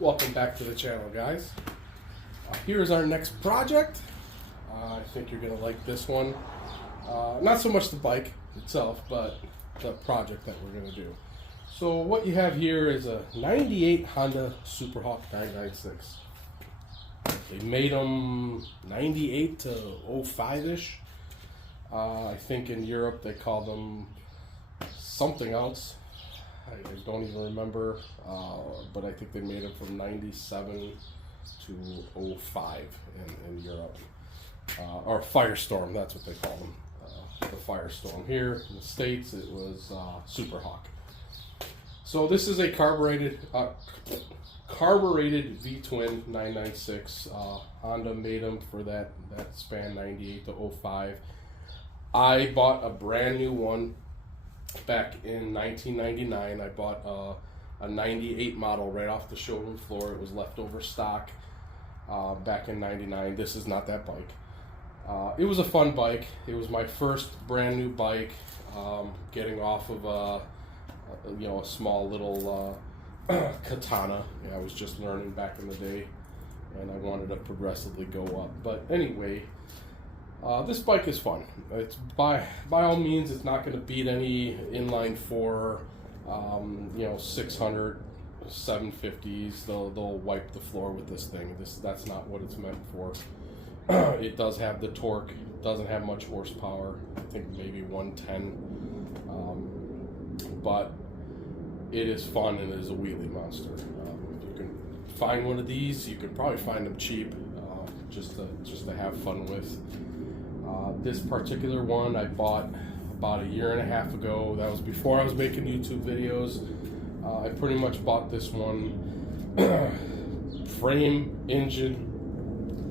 Welcome back to the channel, guys. Here's our next project. I think you're going to like this one. Not so much the bike itself, but the project that we're going to do. So what you have here is a 98 Honda Superhawk 996. They made them 98 to 05-ish. I think in Europe they call them something else. I don't even remember, but I think they made it from 97 to 05 in Europe. Or Firestorm, that's what they call them. The Firestorm. Here in the States, it was Superhawk. So this is a carbureted V-twin 996. Honda made them for that span 98 to 05. I bought a brand new one back in 1999. I bought a 98 model right off the showroom floor. It was leftover stock back in 99. This is not that bike. It was a fun bike. It was my first brand new bike, getting off of a small little katana. I was just learning back in the day, and I wanted to progressively go up. But anyway, this bike is fun. It's by all means, it's not going to beat any inline 4, 600, 750s. They'll wipe the floor with this thing. That's not what it's meant for. It does have the torque. It doesn't have much horsepower. I think maybe 110. But it is fun and it is a wheelie monster. If you can find one of these, you can probably find them cheap, just to have fun with. This particular one I bought about a year and a half ago. That was before I was making YouTube videos. I pretty much bought this one frame, engine,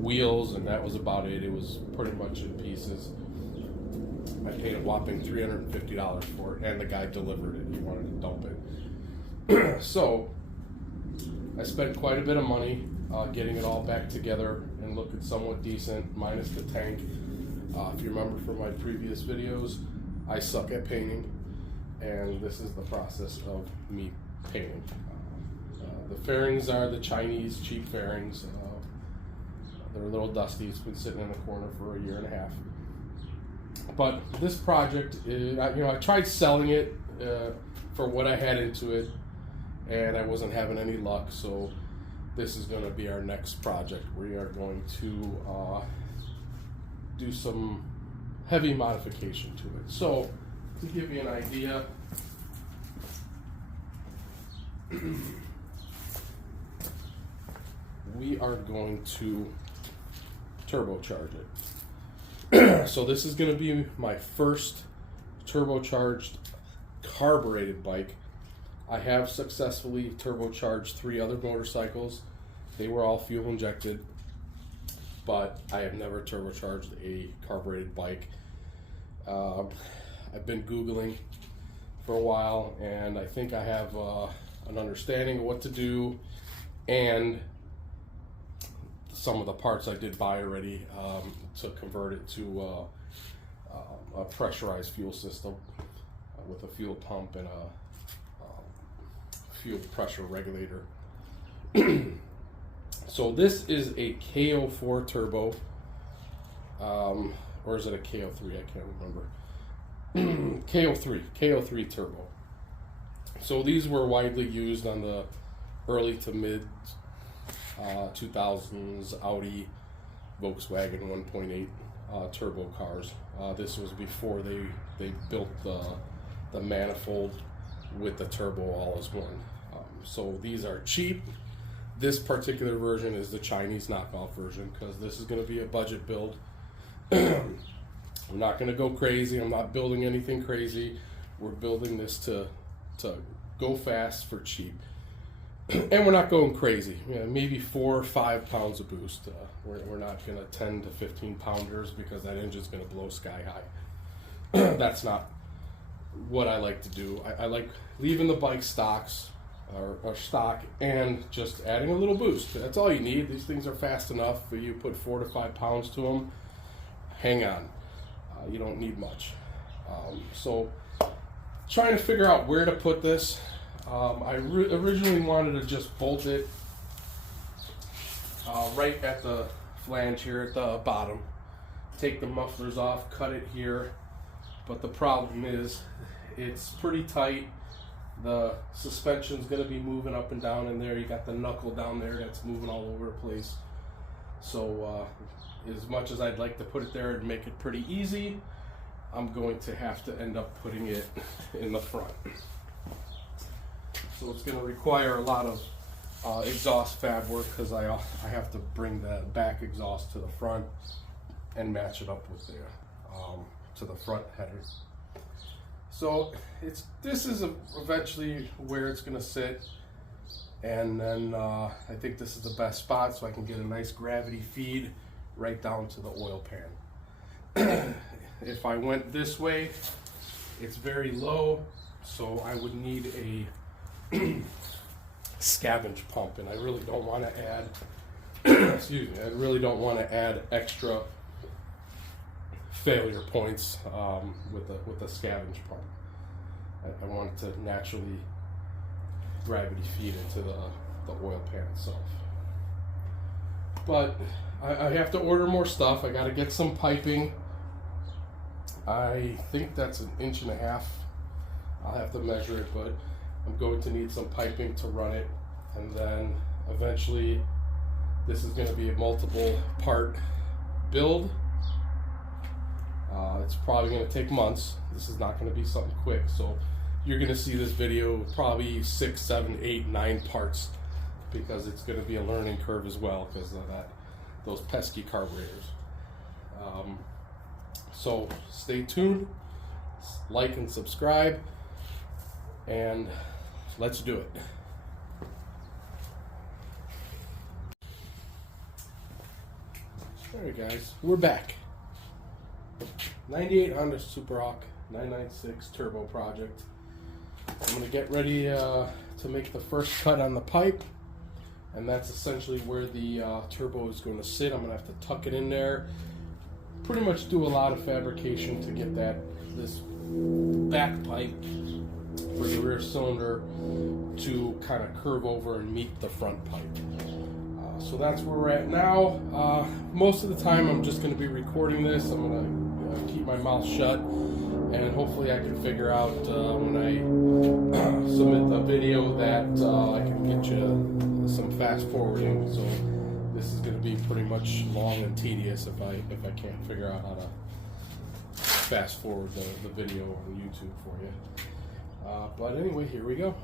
wheels, and that was about it. It was pretty much in pieces. I paid a whopping $350 for it, and the guy delivered it. He wanted to dump it. So I spent quite a bit of money getting it all back together and looking somewhat decent, minus the tank. If you remember from my previous videos, I suck at painting, and this is the process of me painting. The fairings are the Chinese cheap fairings. They're a little dusty. It's been sitting in the corner for a year and a half. But this project, I tried selling it for what I had into it, and I wasn't having any luck. So this is going to be our next project. We are going to do some heavy modification to it. So to give you an idea, we are going to turbocharge it. So this is going to be my first turbocharged carbureted bike. I have successfully turbocharged 3 other motorcycles. They were all fuel injected, but I have never turbocharged a carbureted bike. I've been Googling for a while, and I think I have an understanding of what to do, and some of the parts I did buy already to convert it to a pressurized fuel system with a fuel pump and a fuel pressure regulator. So this is a KO4 turbo, or is it a KO3? I can't remember. KO3 turbo. So these were widely used on the early to mid 2000s Audi, Volkswagen 1.8 turbo cars. This was before they built the manifold with the turbo all as one. So these are cheap. This particular version is the Chinese knockoff version, because this is going to be a budget build. I'm not going to go crazy. I'm not building anything crazy. We're building this to go fast for cheap. And we're not going crazy. Maybe 4 or 5 pounds of boost. We're not going to 10 to 15 pounders, because that engine's going to blow sky high. That's not what I like to do. I like leaving the bike stocks or stock and just adding a little boost. That's all you need. These things are fast enough. For you put 4 to 5 pounds to them, hang on. You don't need much. So trying to figure out where to put this. I originally wanted to just bolt it right at the flange here at the bottom. Take the mufflers off, cut it here, but the problem is it's pretty tight. The suspension's going to be moving up and down in there. You got the knuckle down there that's moving all over the place. So as much as I'd like to put it there and make it pretty easy, I'm going to have to end up putting it in the front. So it's going to require a lot of exhaust fab work, because I have to bring the back exhaust to the front and match it up with the to the front header. So this is eventually where it's going to sit, and then I think this is the best spot so I can get a nice gravity feed right down to the oil pan. If I went this way, it's very low, so I would need a scavenge pump, and I really don't want to add excuse me, I really don't want to add extra failure points with a scavenge pump. I want it to naturally gravity feed into the oil pan itself. But I have to order more stuff. I got to get some piping. I think that's 1.5 inches. I'll have to measure it, but I'm going to need some piping to run it, and then eventually this is going to be a multiple part build. It's probably going to take months. This is not going to be something quick, so you're going to see this video probably 6, 7, 8, 9 parts, because it's going to be a learning curve as well because of those pesky carburetors. So stay tuned, like and subscribe, and let's do it. Alright guys, we're back. 98 Honda Superhawk 996 turbo project. I'm going to get ready to make the first cut on the pipe, and that's essentially where the turbo is going to sit. I'm going to have to tuck it in there, pretty much do a lot of fabrication to get this back pipe for the rear cylinder to kind of curve over and meet the front pipe. So that's where we're at now. Most of the time I'm just going to be recording this. I'm going to keep my mouth shut, and hopefully I can figure out when I submit the video that I can get you some fast forwarding. So this is going to be pretty much long and tedious if I can't figure out how to fast forward the video on YouTube for you. But anyway, here we go.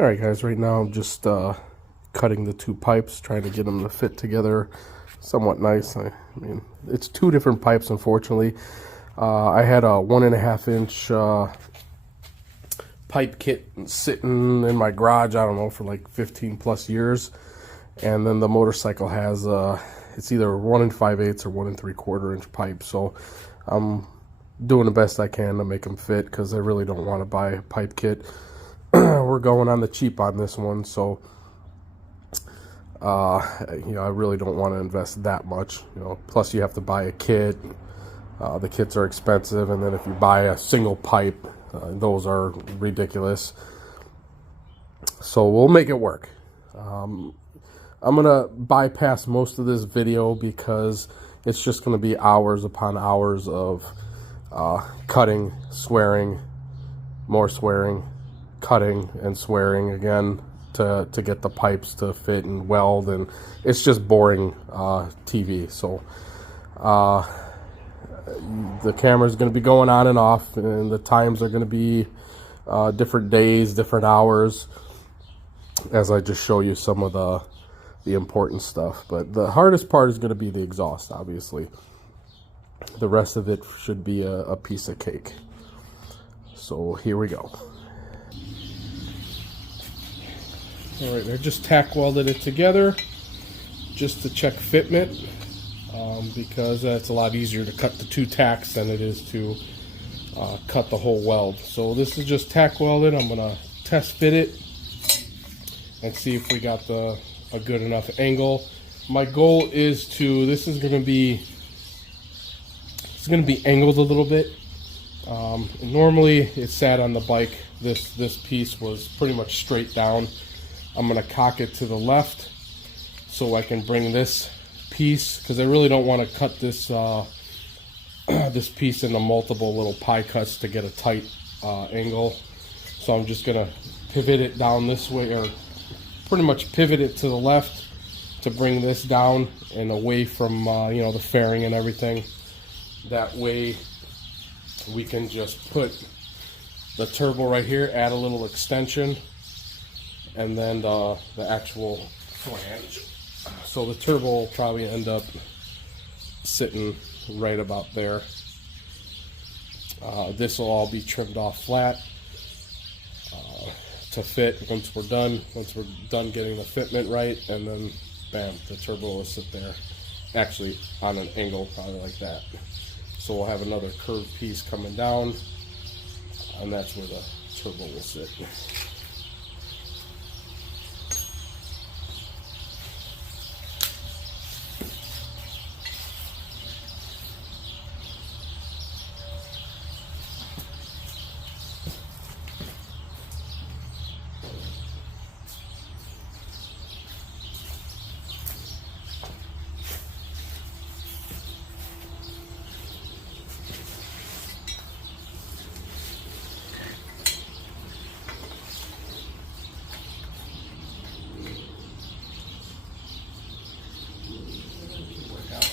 Alright guys, right now I'm just cutting the two pipes, trying to get them to fit together somewhat nice. I mean, it's two different pipes, unfortunately. I had a 1.5 inch pipe kit sitting in my garage, I don't know, for like 15 plus years. And then the motorcycle has, it's either 1 5/8 or 1 3/4 inch pipe. So I'm doing the best I can to make them fit, because I really don't want to buy a pipe kit. We're going on the cheap on this one, so you know, I really don't want to invest that much. You know, plus you have to buy a kit. The kits are expensive, and then if you buy a single pipe, those are ridiculous. So we'll make it work. I'm gonna bypass most of this video because it's just gonna be hours upon hours of cutting, swearing, more swearing, cutting and swearing again to get the pipes to fit and weld, and it's just boring TV. So the camera's going to be going on and off, and the times are going to be different days, different hours, as I just show you some of the important stuff. But the hardest part is going to be the exhaust, obviously. The rest of it should be a piece of cake. So here we go. Alright, I just tack welded it together just to check fitment, because it's a lot easier to cut the two tacks than it is to cut the whole weld. So this is just tack welded. I'm going to test fit it and see if we got a good enough angle. My goal is to, this is going to be angled a little bit. Normally it sat on the bike. This piece was pretty much straight down. I'm going to cock it to the left so I can bring this piece, because I really don't want to cut this this piece into multiple little pie cuts to get a tight angle. So I'm just going to pivot it down this way, or pretty much pivot it to the left to bring this down and away from you know, the fairing and everything. That way we can just put the turbo right here, add a little extension, and then the actual flange. So the turbo will probably end up sitting right about there. This will all be trimmed off flat to fit once we're done getting the fitment right, and then bam, the turbo will sit there, actually on an angle probably like that. So we'll have another curved piece coming down, and that's where the turbo will sit.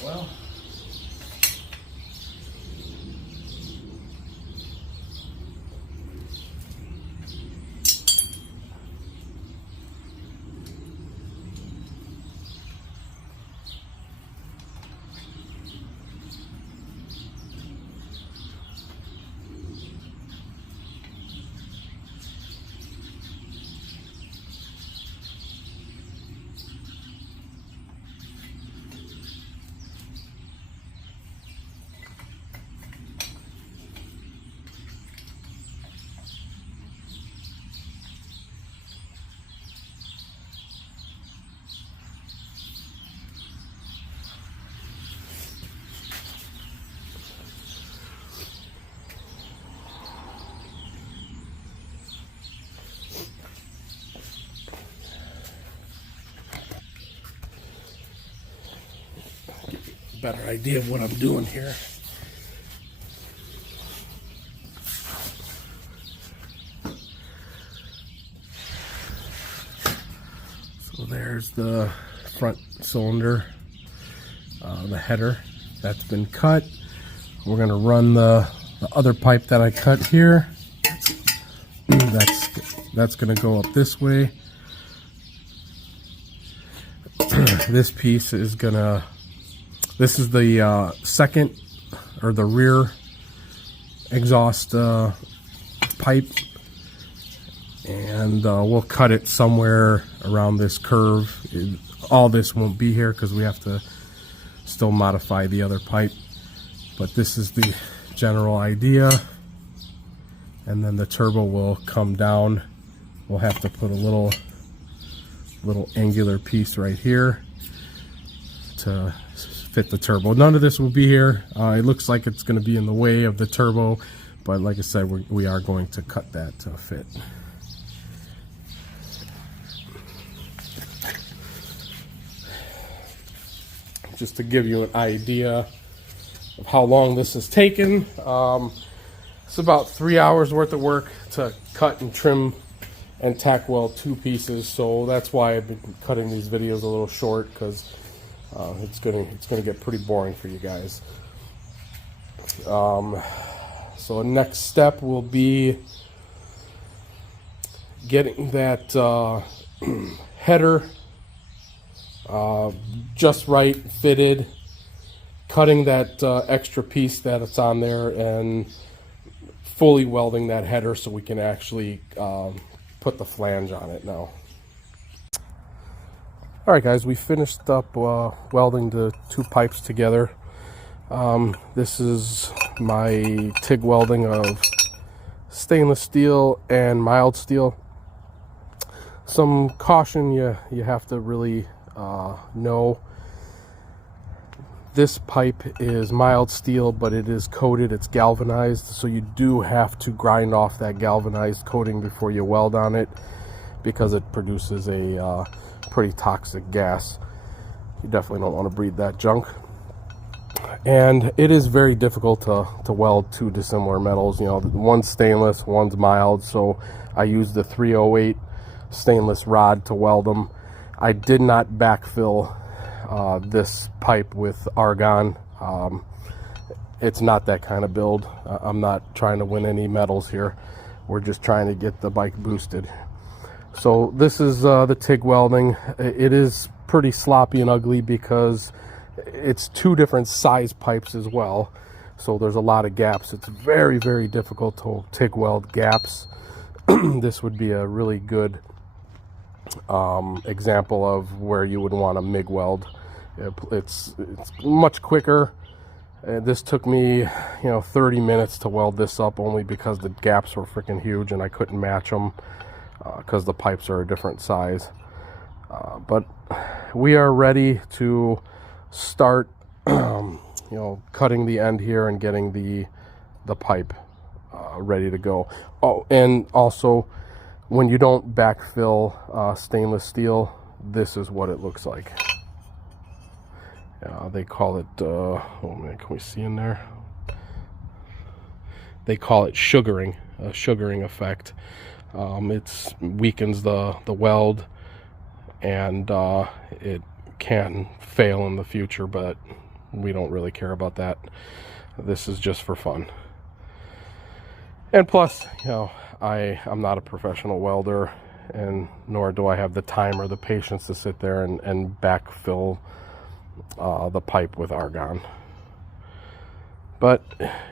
Well, better idea of what I'm doing here. So there's the front cylinder, the header that's been cut. We're going to run the other pipe that I cut here. That's That's going to go up this way. This piece is going to, this is the second or the rear exhaust pipe, and we'll cut it somewhere around this curve. All this won't be here because we have to still modify the other pipe, but this is the general idea. And then the turbo will come down. We'll have to put a little angular piece right here to fit the turbo. None of this will be here. It looks like it's going to be in the way of the turbo, but like I said, we are going to cut that to fit. Just to give you an idea of how long this has taken, it's about 3 hours worth of work to cut and trim and tack weld 2 pieces. So that's why I've been cutting these videos a little short, because it's gonna get pretty boring for you guys. So the next step will be getting that header just right fitted, cutting that extra piece that it's on there, and fully welding that header so we can actually put the flange on it now. Alright guys, we finished up welding the 2 pipes together. This is my TIG welding of stainless steel and mild steel. Some caution you have to really know. This pipe is mild steel, but it is coated, it's galvanized, so you do have to grind off that galvanized coating before you weld on it, because it produces a pretty toxic gas. You definitely don't want to breathe that junk. And it is very difficult to weld 2 dissimilar metals. You know, one's stainless, one's mild, so I used the 308 stainless rod to weld them. I did not backfill this pipe with argon. It's not that kind of build. I'm not trying to win any medals here. We're just trying to get the bike boosted. So this is the TIG welding. It is pretty sloppy and ugly because it's 2 different size pipes as well, so there's a lot of gaps. It's very, very difficult to TIG weld gaps. This would be a really good example of where you would want to MIG weld. It's much quicker. This took me 30 minutes to weld this up, only because the gaps were freaking huge and I couldn't match them because the pipes are a different size. But we are ready to start cutting the end here and getting the pipe ready to go. Oh, and also, when you don't backfill stainless steel, this is what it looks like. They call it, oh man, can we see in there? They call it sugaring, a sugaring effect. It weakens the weld, and it can fail in the future, but we don't really care about that. This is just for fun. And plus, I'm not a professional welder, and nor do I have the time or the patience to sit there and backfill the pipe with argon. But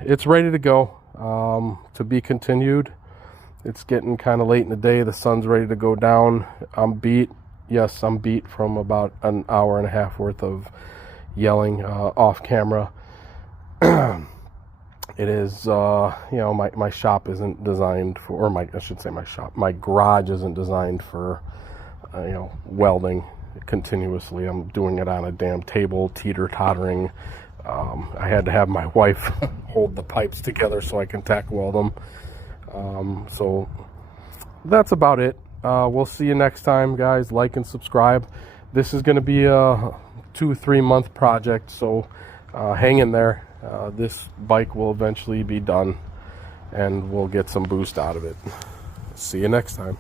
it's ready to go, to be continued. It's getting kind of late in the day. The sun's ready to go down. I'm beat. Yes, I'm beat from about an hour and a half worth of yelling off camera. It is, my shop isn't designed for, or I should say my garage isn't designed for, welding continuously. I'm doing it on a damn table, teeter-tottering. I had to have my wife hold the pipes together so I can tack weld them. So that's about it. We'll see you next time, guys. Like and subscribe. This is going to be a 2-3 month project, so hang in there. This bike will eventually be done, and we'll get some boost out of it. See you next time.